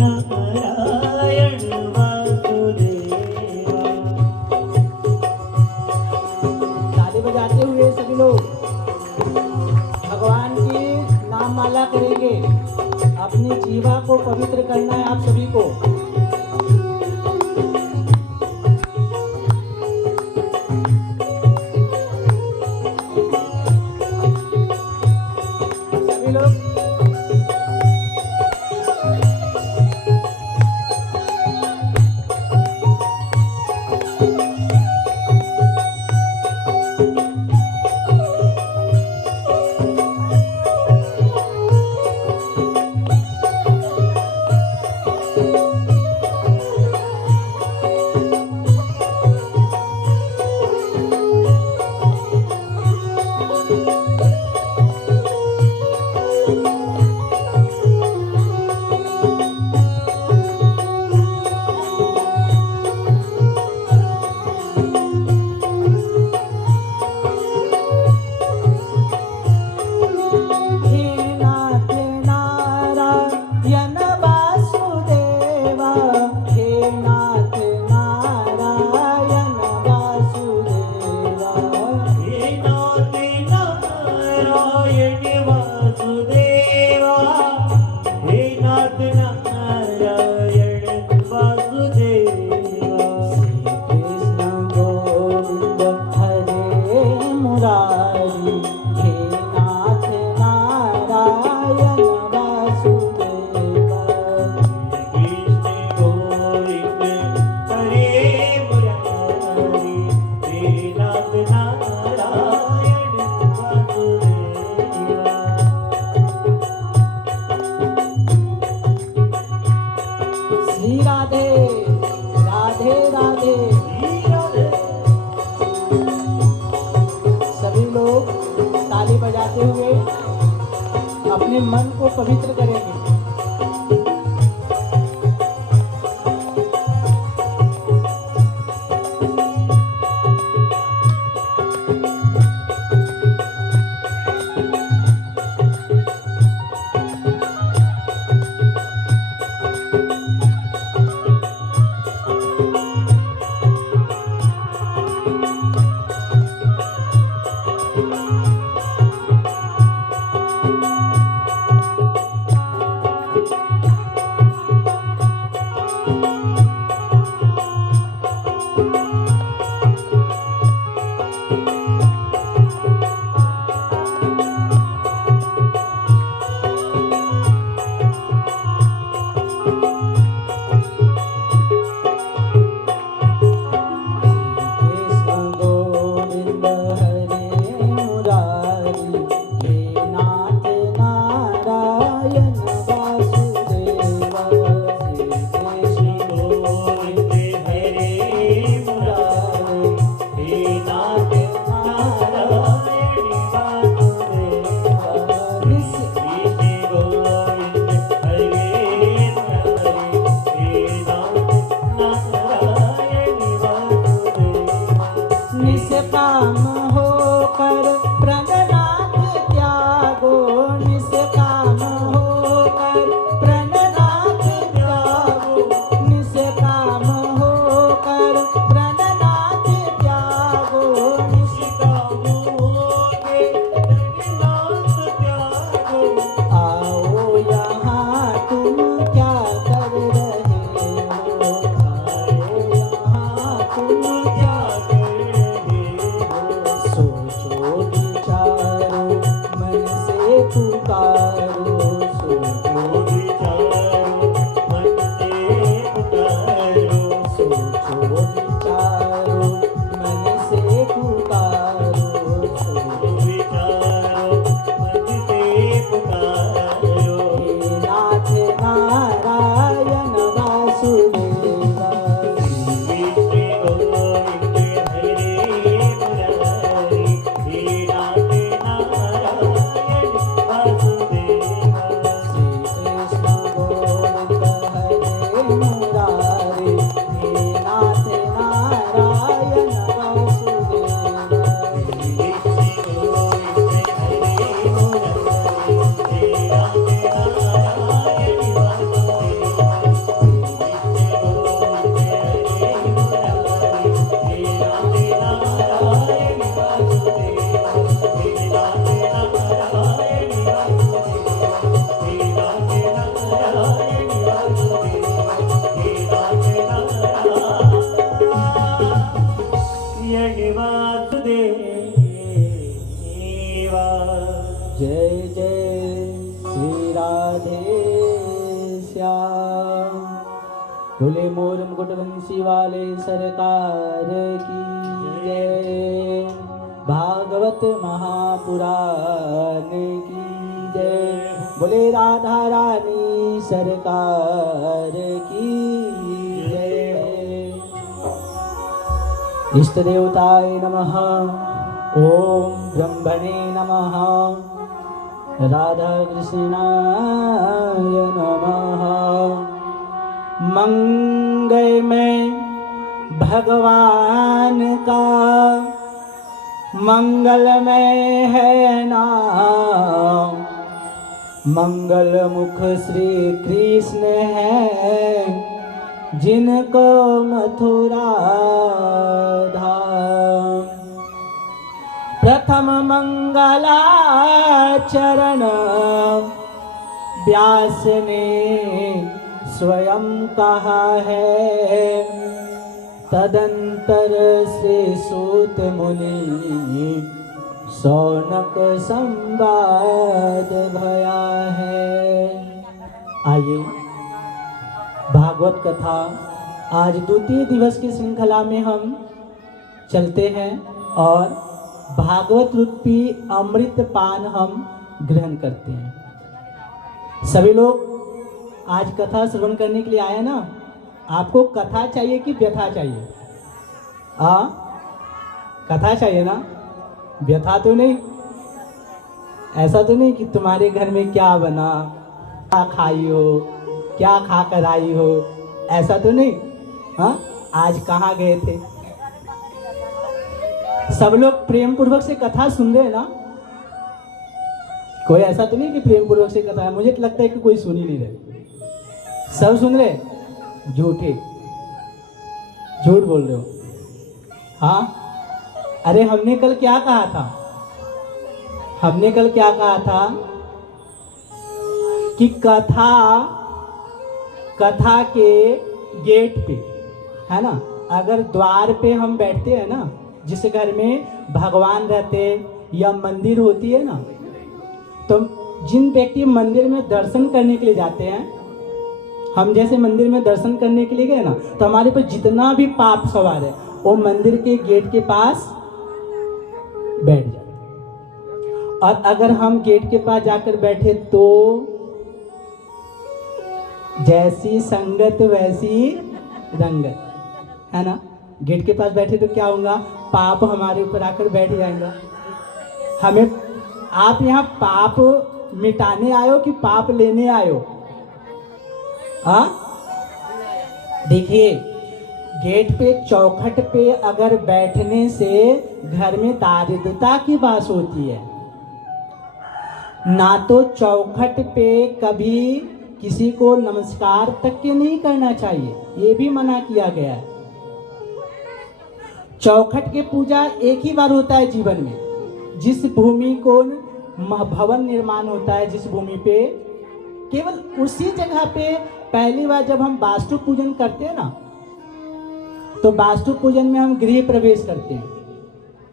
नारायण वासुदेवा। ताली बजाते हुए सभी लोग भगवान की नाम माला करेंगे। अपनी जीवा को पवित्र करना है आप सभी को। सभी लोग राधे राधे राधे। सभी लोग ताली बजाते हुए अपने मन को पवित्र करेंगे। बोले मोर मुकुट बंसी वाले सरकार की जय। भागवत महापुराण की जय। बोले राधा रानी सरकार की जय। इष्ट देवताय नमः। ओम ब्रह्मणे नमः। राधा कृष्णाय नमः। मंगलमय भगवान का मंगलमय है नाम। मंगल मुख श्री कृष्ण है जिनको मथुरा धाम। प्रथम मंगलाचरण व्यास ने स्वयं कहा है। तदंतर से सूत मुनि शौनक संवाद भया है। आइए भागवत कथा आज द्वितीय दिवस की श्रृंखला में हम चलते हैं और भागवत रूपी अमृत पान हम ग्रहण करते हैं। सभी लोग आज कथा श्रवण करने के लिए आए ना। आपको कथा चाहिए कि व्यथा चाहिए? कथा चाहिए ना, व्यथा तो नहीं। ऐसा तो नहीं कि तुम्हारे घर में क्या बना, क्या खाई हो, क्या खा कर आई हो, ऐसा तो नहीं। आज कहाँ गए थे? सब लोग प्रेम पूर्वक से कथा सुन रहे हैं ना। कोई ऐसा तो नहीं कि प्रेम पूर्वक से कथा है। मुझे तो लगता है कि कोई सुन ही नहीं रहे। सब सुन रहे? झूठे, झूठ बोल रहे हो। अरे हमने कल क्या कहा था? हमने कल क्या कहा था कि कथा के गेट पे है ना, अगर द्वार पे हम बैठते हैं ना, जिस घर में भगवान रहते या मंदिर होती है ना, तो जिन व्यक्ति मंदिर में दर्शन करने के लिए जाते हैं, हम जैसे मंदिर में दर्शन करने के लिए गए ना, तो हमारे पर जितना भी पाप सवार है वो मंदिर के गेट के पास बैठ जाते। और अगर हम गेट के पास जाकर बैठे तो जैसी संगत वैसी रंगत, है ना। गेट के पास बैठे तो क्या होगा? पाप हमारे ऊपर आकर बैठ जाएगा। हमें, आप यहाँ पाप मिटाने आयो कि पाप लेने आयो? देखिए, गेट पे चौखट पे अगर बैठने से घर में दारिद्रता की बात होती है ना, तो चौखट पे कभी किसी को नमस्कार तक के नहीं करना चाहिए, ये भी मना किया गया है। चौखट के पूजा एक ही बार होता है जीवन में। जिस भूमि को भवन निर्माण होता है, जिस भूमि पे, केवल उसी जगह पे पहली बार जब हम वास्तु पूजन करते हैं ना, तो वास्तु पूजन में हम गृह प्रवेश करते हैं।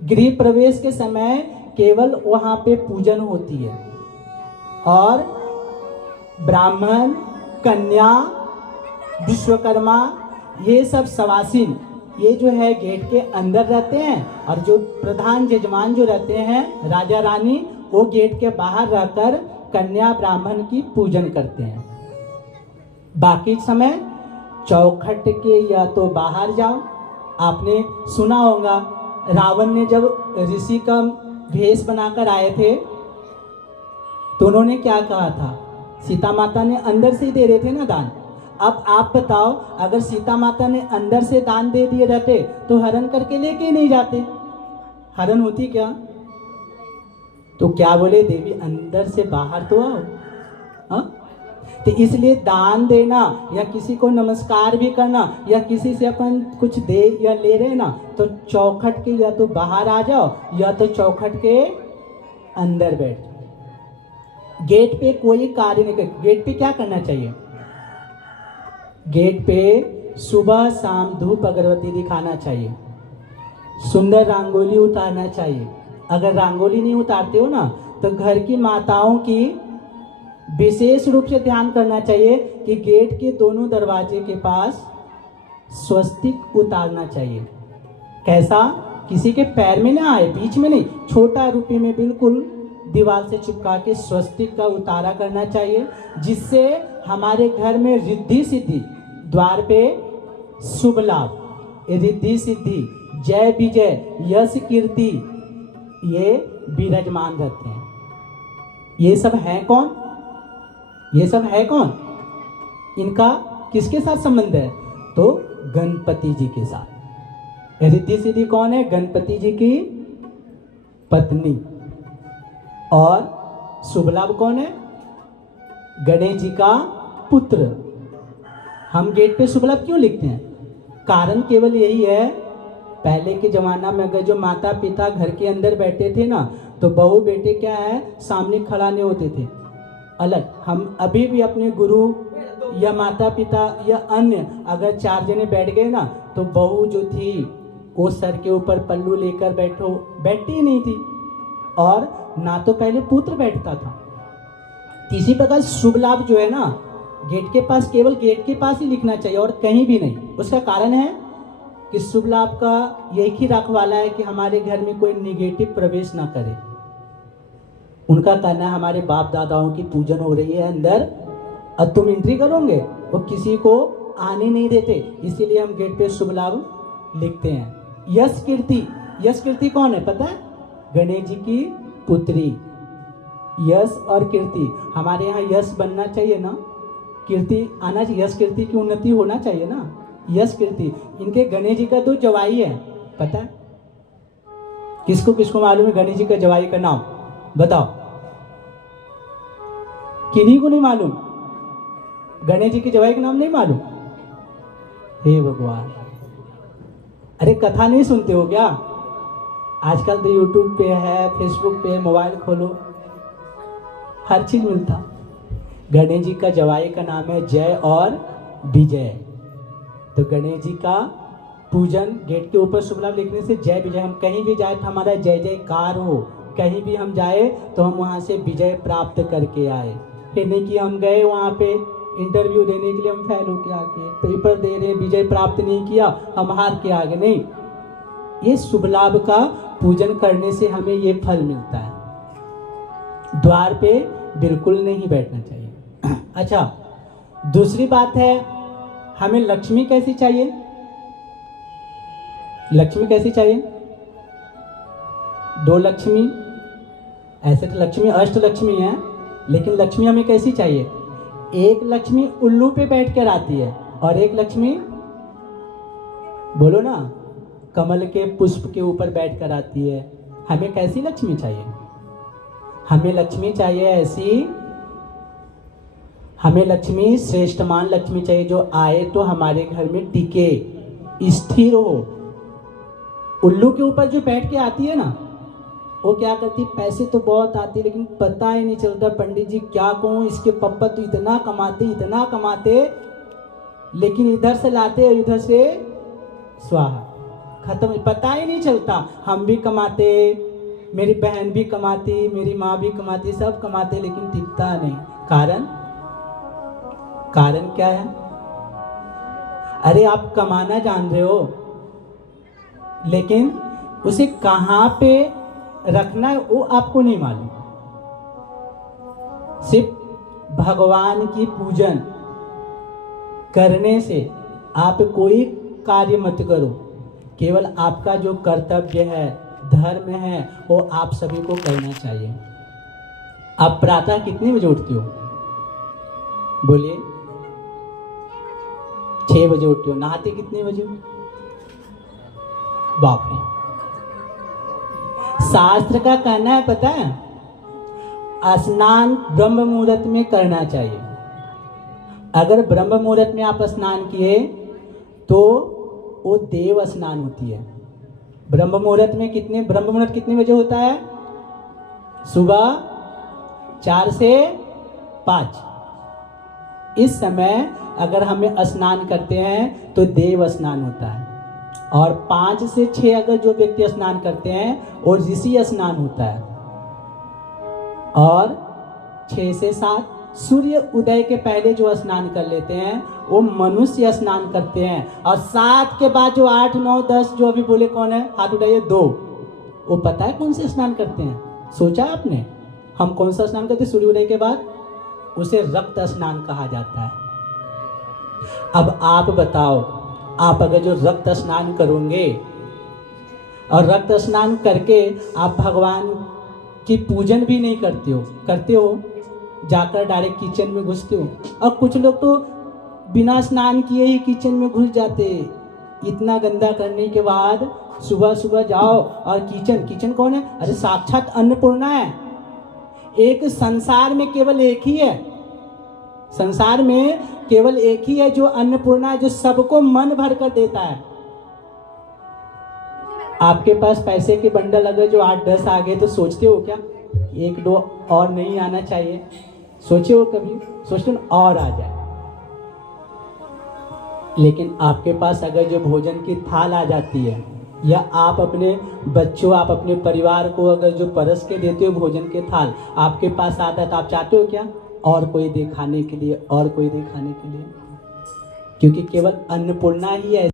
गृह प्रवेश के समय केवल वहां पे पूजन होती है और ब्राह्मण, कन्या, विश्वकर्मा, ये सब सवासिन, ये जो है गेट के अंदर रहते हैं, और जो प्रधान जजमान जो रहते हैं, राजा रानी, वो गेट के बाहर रहकर कन्या ब्राह्मण की पूजन करते हैं। बाकी समय चौखट के या तो बाहर जाओ। आपने सुना होगा, रावण ने जब ऋषि का भेष बनाकर आए थे तो उन्होंने क्या कहा था? सीता माता ने अंदर से ही दे रहे थे ना दान। अब आप बताओ, अगर सीता माता ने अंदर से दान दे दिए रहते तो हरण करके लेके ही नहीं जाते, हरण होती क्या? तो क्या बोले, देवी अंदर से बाहर तो आओ। तो इसलिए दान देना या किसी को नमस्कार भी करना या किसी से अपन कुछ दे या ले रहे ना, तो चौखट के या तो बाहर आ जाओ या तो चौखट के अंदर बैठ जाओ। गेट पे कोई कार्य नहीं कर। गेट पे क्या करना चाहिए? गेट पे सुबह शाम धूप अगरबत्ती दिखाना चाहिए, सुंदर रंगोली उतारना चाहिए। अगर रंगोली नहीं उतारते हो ना, तो घर की माताओं की विशेष रूप से ध्यान करना चाहिए कि गेट के दोनों दरवाजे के पास स्वस्तिक उतारना चाहिए। कैसा? किसी के पैर में ना आए, बीच में नहीं, छोटा रूपी में बिल्कुल दीवार से चिपका के स्वस्तिक का उतारा करना चाहिए, जिससे हमारे घर में रिद्धि सिद्धि, द्वार पे शुभ लाभ, रिद्धि सिद्धि, जय विजय, यश कीर्ति ये विराजमान रहते हैं। ये सब है कौन? ये सब है कौन? इनका किसके साथ संबंध है? तो गणपति जी के साथ। रिद्धि सिद्धि कौन है? गणपति जी की पत्नी। और शुभ लाभ कौन है? गणेश जी का पुत्र। हम गेट पे शुभ लाभ क्यों लिखते हैं? कारण केवल यही है, पहले के जमाना में अगर जो माता पिता घर के अंदर बैठे थे ना, तो बहू बेटे क्या है, सामने खड़ा नहीं होते थे, अलग। हम अभी भी अपने गुरु या माता पिता या अन्य अगर 4 जने बैठ गए ना, तो बहू जो थी वो सर के ऊपर पल्लू लेकर बैठती ही नहीं थी, और ना तो पहले पुत्र बैठता था। इसी प्रकार शुभ लाभ जो है ना, गेट के पास, केवल गेट के पास ही लिखना चाहिए और कहीं भी नहीं। उसका कारण है कि शुभ लाभ का एक ही रखवाला है कि हमारे घर में कोई निगेटिव प्रवेश ना करे। उनका कहना है हमारे बाप दादाओं की पूजन हो रही है अंदर, अब तुम एंट्री करोगे, वो किसी को आने नहीं देते, इसीलिए हम गेट पे शुभ लाभ लिखते हैं। यश कीर्ति, यश कीर्ति कौन है पता है? गणेश जी की पुत्री। यश और कीर्ति, हमारे यहाँ यश बनना चाहिए ना, कीर्ति आना चाहिए, यश कीर्ति की उन्नति होना चाहिए ना। यश कीर्ति, इनके गणेश जी का 2 जवाई है, पता है? किसको किसको मालूम है गणेश जी का जवाई का नाम? बताओ, किन्हीं को नहीं मालूम? गणेश जी के जवाई का नाम नहीं मालूम? हे भगवान, अरे कथा नहीं सुनते हो क्या? आजकल तो यूट्यूब पे है, फेसबुक पे, मोबाइल खोलो, हर चीज मिलता। गणेश जी का जवाई का नाम है जय और विजय। तो गणेश जी का पूजन, गेट के ऊपर शुभ लाभ लिखने से जय विजय, हम कहीं भी जाए तो हमारा जय जयकार हो, कहीं भी हम जाए तो हम वहाँ से विजय प्राप्त करके आए। फिर नहीं कि हम गए वहाँ पे इंटरव्यू देने के लिए, हम फेल होके आ गए, पेपर दे रहे, विजय प्राप्त नहीं किया, हम हार के आ गए। नहीं, ये शुभ लाभ का पूजन करने से हमें ये फल मिलता है। द्वार पे बिल्कुल नहीं बैठना चाहिए। अच्छा, दूसरी बात है, हमें लक्ष्मी कैसी चाहिए? लक्ष्मी कैसी चाहिए? 2 लक्ष्मी, ऐसे तो लक्ष्मी अष्ट लक्ष्मी है, लेकिन लक्ष्मी हमें कैसी चाहिए? एक लक्ष्मी उल्लू पे बैठ कर आती है और एक लक्ष्मी, बोलो ना, कमल के पुष्प के ऊपर बैठ कर आती है। हमें कैसी लक्ष्मी चाहिए? हमें लक्ष्मी चाहिए ऐसी, हमें लक्ष्मी श्रेष्ठमान लक्ष्मी चाहिए, जो आए तो हमारे घर में टिके, स्थिर हो। उल्लू के ऊपर जो बैठ के आती है ना, वो क्या करती? पैसे तो बहुत आती, लेकिन पता ही नहीं चलता, पंडित जी क्या कहूँ, इसके पप्पा तो इतना कमाते, लेकिन इधर से लाते और इधर से स्वाहा, खत्म, पता ही नहीं चलता। हम भी कमाते, मेरी बहन भी कमाती, मेरी माँ भी कमाती, सब कमाते, लेकिन टिकता नहीं। कारण क्या है? अरे आप कमाना जान रहे हो, लेकिन उसे कहाँ पे रखना है वो आपको नहीं मालूम। सिर्फ भगवान की पूजन करने से आप कोई कार्य मत करो, केवल आपका जो कर्तव्य है, धर्म है, वो आप सभी को करना चाहिए। आप प्रातः कितने बजे उठते हो? बोलिए। 6 बजे उठते हो। नहाते कितने बजे हो? बाप रे, शास्त्र का कहना है पता है, स्नान ब्रह्म मुहूर्त में करना चाहिए। अगर ब्रह्म मुहूर्त में आप स्नान किए तो वो देव स्नान होती है। ब्रह्म मुहूर्त कितने बजे होता है? सुबह 4 से 5। इस समय अगर हमें स्नान करते हैं तो देव स्नान होता है, और 5 से 6 अगर जो व्यक्ति स्नान करते हैं और ऋषि स्नान होता है, और 6 से 7 सूर्य उदय के पहले जो स्नान कर लेते हैं वो मनुष्य स्नान करते हैं, और 7 के बाद जो 8, 9, 10 जो अभी बोले कौन है, हाथ उठाइए, 2, वो पता है कौन से स्नान करते हैं? सोचा आपने हम कौन सा स्नान करते हैं सूर्य उदय के बाद? उसे रक्त स्नान कहा जाता है। अब आप बताओ, आप अगर जो रक्त स्नान करोगे और रक्त स्नान करके आप भगवान की पूजन भी नहीं करते हो, जाकर डायरेक्ट किचन में घुसते हो, और कुछ लोग तो बिना स्नान किए ही किचन में घुस जाते। इतना गंदा करने के बाद सुबह सुबह जाओ और किचन कौन है? अरे साक्षात अन्नपूर्णा है। एक संसार में केवल एक ही है, संसार में केवल एक ही है जो अन्नपूर्णा है, जो सबको मन भर कर देता है। आपके पास पैसे के बंडल अगर जो 8-10 आ गए तो सोचते हो क्या 1-2 और नहीं आना चाहिए? सोचे हो कभी? सोचते हो और आ जाए। लेकिन आपके पास अगर जो भोजन की थाल आ जाती है, या आप अपने बच्चों, आप अपने परिवार को अगर जो परस के देते हो भोजन के थाल आपके पास आता है, तो आप चाहते हो क्या और कोई दे खाने के लिए, और कोई दे खाने के लिए? क्योंकि केवल अन्नपूर्णा ही है।